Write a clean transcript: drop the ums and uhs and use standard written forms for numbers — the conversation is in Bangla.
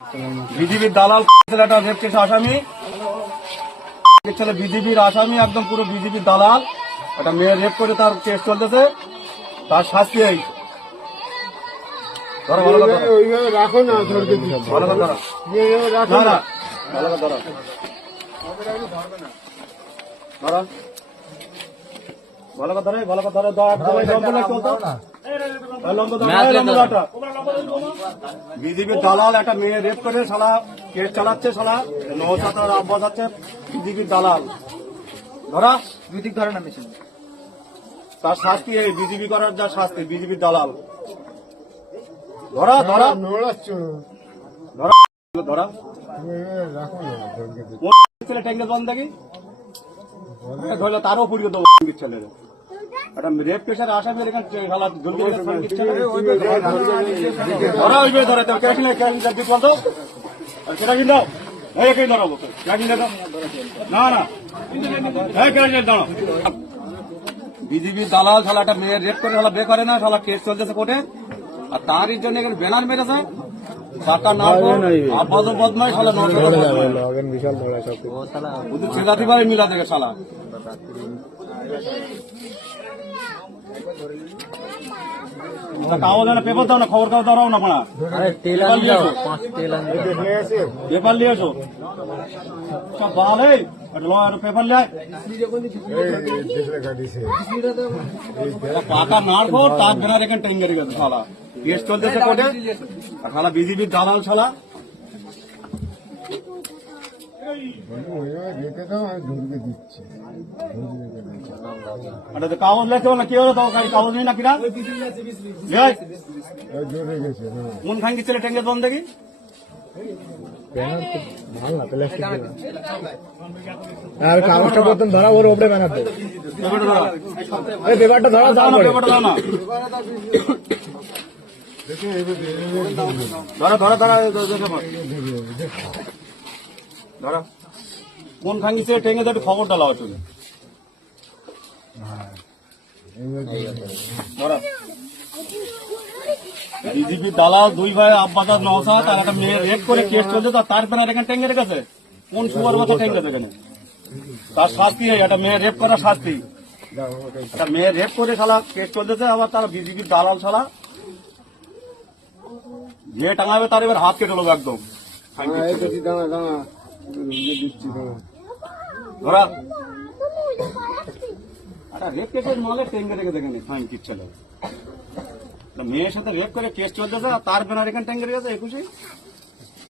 বিজেপির দালাল ছেলেটা রেপ কেস আসামি, ছেলে বিজেপির আসামি, একদম পুরো বিজেপির দালাল। একটা মেয়ে রেপ করে তার কেস চলতেছে, তার শাস্তি এই। ধরো ভালো কথা রাখো না, ভালো কথা ধরো না না ভালো কথা ধরো ধরো ভালো কথা ধরে ভালো কথা ধরো বিজেপির দালাল একটা মেয়ে রেপ করে শালা কেস চালাচ্ছে, শালা নৌসাতার আব্বাস আছে বিজেপির দালাল। ধরা বিদিক ধরে না মেশিন, তার শাস্তি এই বিজেপি করার যা শাস্তি বিজেপির দালাল। ধরা ধরা ধরা ধরা ছেলে ট্যাঙ্গে বন্ধ দেখি ধরলে তারও পুড়িয়ে দেবো ছেলের। একটা রেপ কেসের আসামি এখানে জলদি ধরা হইবে। ধরে সেটা কি দাও এই ধরাবো না না দাঁড়াও। বিজেপির দালাল শালা একটা মেয়ের রেপ করে শালা বে করে না, শালা কেস চলতেছে কোর্টে, আর তারই জন্য এখানে ব্যানার মেরেছে। সাতটা না আব্বাস বদমাই শালা ছেদাতে পারে মিলা থেকে শালা। কাগজ না পেপার দাও না, খবর কাগজ দাও না পাড়া পেপার নিয়ে এসো সব ভালো পেপার লিয়ে পাকা নাড়বো তার বেনার এখানে টেঙ্গারি গেছে শালা। কেস চলতেছে কোর্টে, শালা বিজেপির দালাল শালা। কাগজ লেখতে না কি হলো তো কাগজ নেই না কিনা মন খাঙ্গি ছেলে টেঙ্গে বন্ধ দেখি কাগজটা প্রথম ধরা ওর ওপরে বানাতে পেপারটা ধরা দাও না, পেপারটা দাও না। ধরা ধরা ধরা ধরা কোন খাঙ্গি ছেলে টেঙ্গে তো একটু খবরটা লাও চলে ধরা। বিজেপি দালাল দুই ভাই আব্বাস নওসাদ আর একটা মেয়ে রেপ করে কেস চলছে, তার বেনার এখানে টেঙ্গে রেখেছে। কোন সুয়ার মতো টেঙ্গে এখানে তার শাস্তি হয়, একটা মেয়ে রেপ করার শাস্তি। একটা মেয়ে রেপ করে শালা কেস চলতেছে, আবার তারা বিজেপির দালাল শালা যে টাঙাবে তার এবার হাত কেটে নেবো একদম। ধরা একটা রেপ কেসের মালে টেঙ্গে রেখেছে এখানে ফাইন ছেলে। মেয়ের সাথে রেপ করে কেস চলতেছে, আর তার বেনার এখানে টেঙ্গে রেখেছে 21